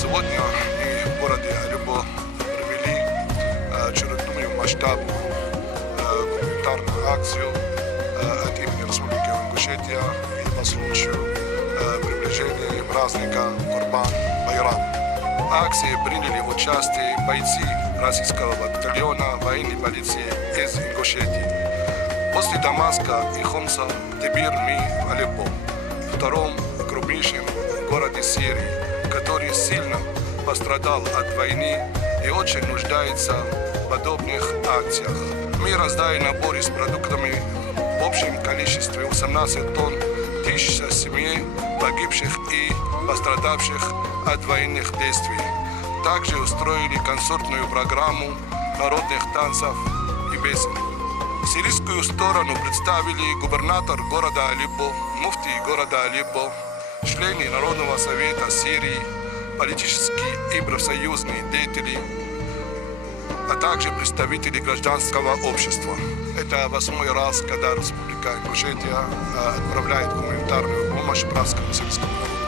Сегодня мы в городе Алеппо провели очередную масштабную гуманитарную акцию от имени Республики Ингушетия и по случаю приближения праздника Курбан-Байрам. В акции приняли участие бойцы российского батальона военной полиции из Ингушетии. После Дамаска и Хомса теперь мы в Алеппо, втором крупнейшем городе Сирии, который сильно пострадал от войны и очень нуждается в подобных акциях. Мы раздаем наборы с продуктами в общем количестве 18 тонн, 1000 семей, погибших и пострадавших от военных действий. Также устроили концертную программу народных танцев и песен. Сирийскую сторону представили губернатор города Алеппо, муфтий города Алеппо, члены Народного совета Сирии, политические и профсоюзные деятели, а также представители гражданского общества. Это 8-й раз, когда Республика Ингушетия отправляет гуманитарную помощь братскому сирийскому народу.